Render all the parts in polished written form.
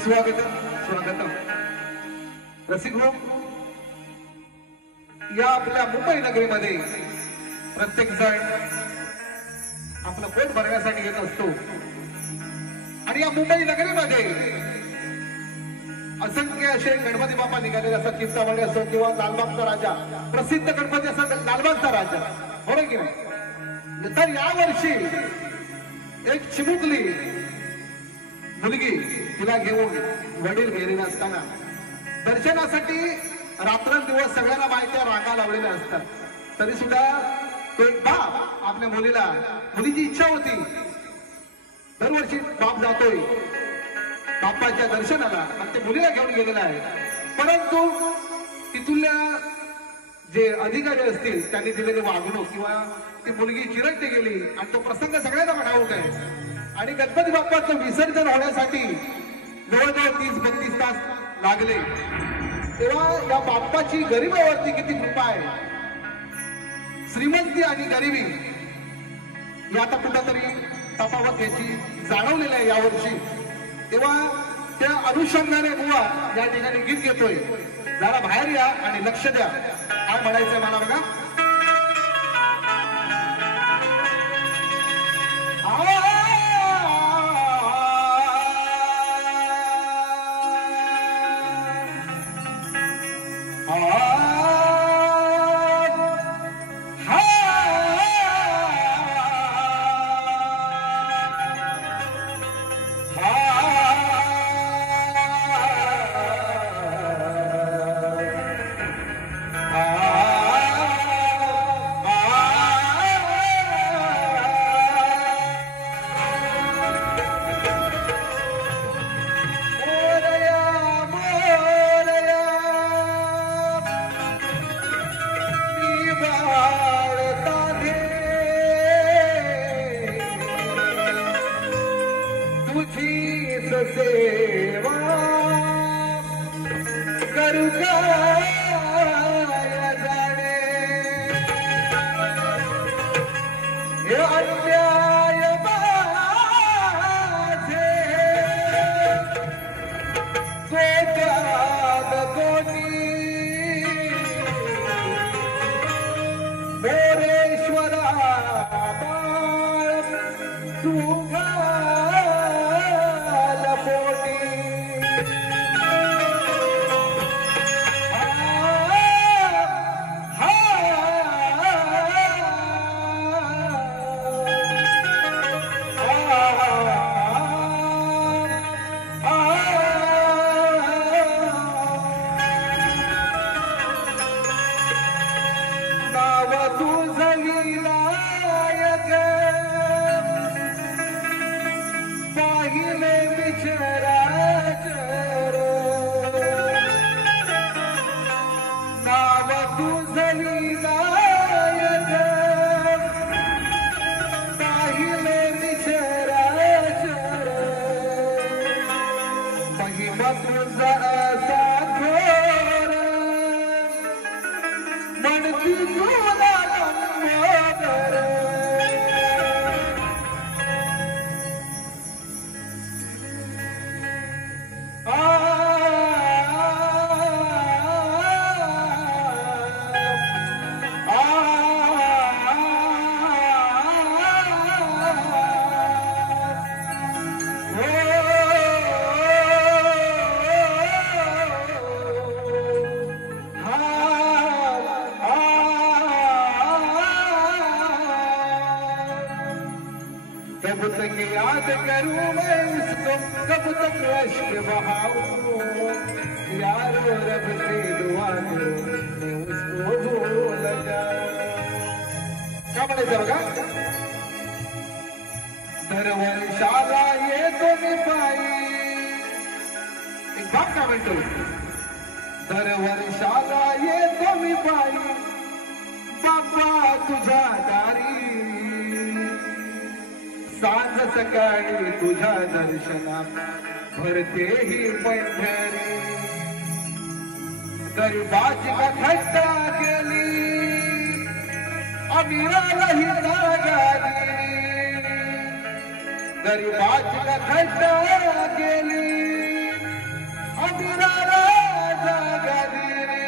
स्वागतम रसिक हो, या आपल्या मुंबई नगरीमध्ये प्रत्येक जण आपलं पोट भरण्यासाठी येत असतो आणि या मुंबई नगरीमध्ये असंख्य असे गणपती बाप्पा निघालेले असतात. चिंतामणी असो किंवा लालबागचा राजा, प्रसिद्ध गणपती असतात लालबागचा राजा, बरोबर की नाही? तर यावर्षी एक चिमुकली मुलगी, तिला घेऊन वडील गेले नसताना दर्शनासाठी रात्रंदिवस सगळ्यांना माहिती रांगा लावलेल्या असतात, तरी सुद्धा तो एक बाप आपल्या मुलीची इच्छा होती. दरवर्षी बाप जातोय बाप्पाच्या दर्शनाला आणि ते मुलीला घेऊन गेलेला आहे. परंतु तिथुल्या जे अधिकारी असतील त्यांनी दिलेली वागणूक किंवा ती मुलगी चिरडली गेली आणि तो प्रसंग सगळ्यांना ठाऊक आहे. आणि गणपती बाप्पाचं विसर्जन होण्यासाठी जवळजवळ 30-32 तास लागले. तेव्हा या बाप्पाची गरिबावरती किती कृपा आहे. श्रीमंती आणि गरिबी या आता कुठंतरी तफावत याची जाणवलेली आहे यावर्षी. तेव्हा त्या अनुषंगाने बुवा या ठिकाणी गीत घेतोय. जरा बाहेर या आणि लक्ष द्या, काय म्हणायचंय मला बघा. कब तक याद करूं मैं उसको, कब तक अश्क बहाऊं, यारो रब से दुआ करो मैं उसको भूल जाऊं. क्या म्हणायचं बघा. दर वर्षाला येतो मी पायी. एक बाप का म्हणतो. दर वर्षाला येतो मी पायी बाप्पा तुझ्या दारी. सांज सकाळी तुझ्या दर्शनात भरते ही पंढरी. गरिबाची का थट्टा केली अमीरालाही जागा दिली. गरिबाची का थट्टा केली अमीराला जागा दिली.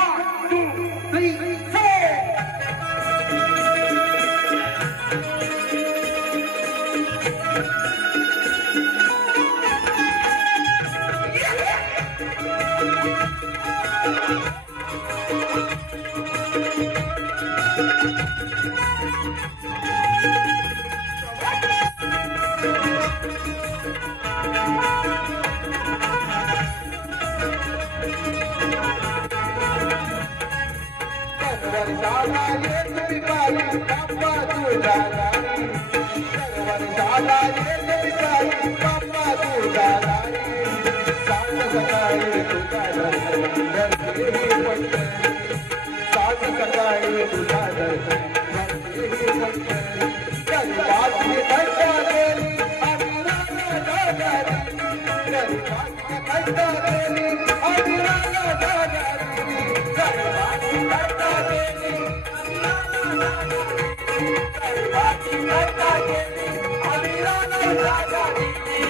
1 2 3 4. वर्षाला येतो मी पायी बाप्पा तुझ्या दारी. वर्षाला येतो मी पायी बाप्पा तुझ्या दारी. सांज सकाळी तुझ्या दर्शन भरते ही पंढरी. सांज सकाळी तुझ्या दर्शन भरते ही पंढरी. गरिबाची थट्टा केली अमीराला जागा दिली. गरिबाची थट्टा केली अमीराला जागा दिली. गरिबाची थट्टा केली गरिबाची थट्टा केली अमीराला जागा दिली.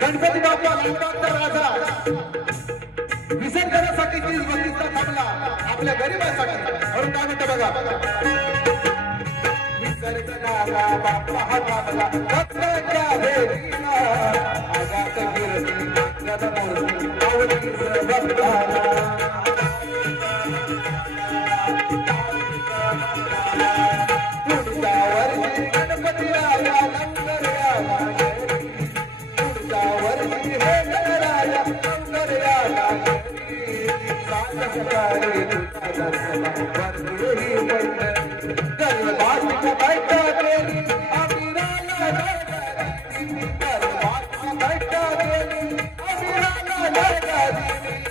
गणपती बाप्पा लालबागचा राजा विसर्जनासाठी 30-32 तास थांबला आपल्या गरीबासाठी. म्हणून काय म्हणतो बघा. विसर्जनाला बाप्पा हा थांबला भक्ताच्या भेटीला आगात गिरती गणमूर्ती आवडीच भक्ताला. पुढच्या वर्षी गणपती राजा लंगर आला घरी. पुढच्या वर्षी हे गणराजा लंगर आला घरी. आले तुझ्या दर्शना वरती पंढरी गरबाची बैठा केली अविराला लगारी गरबाची बैठा केली अविराला लगारी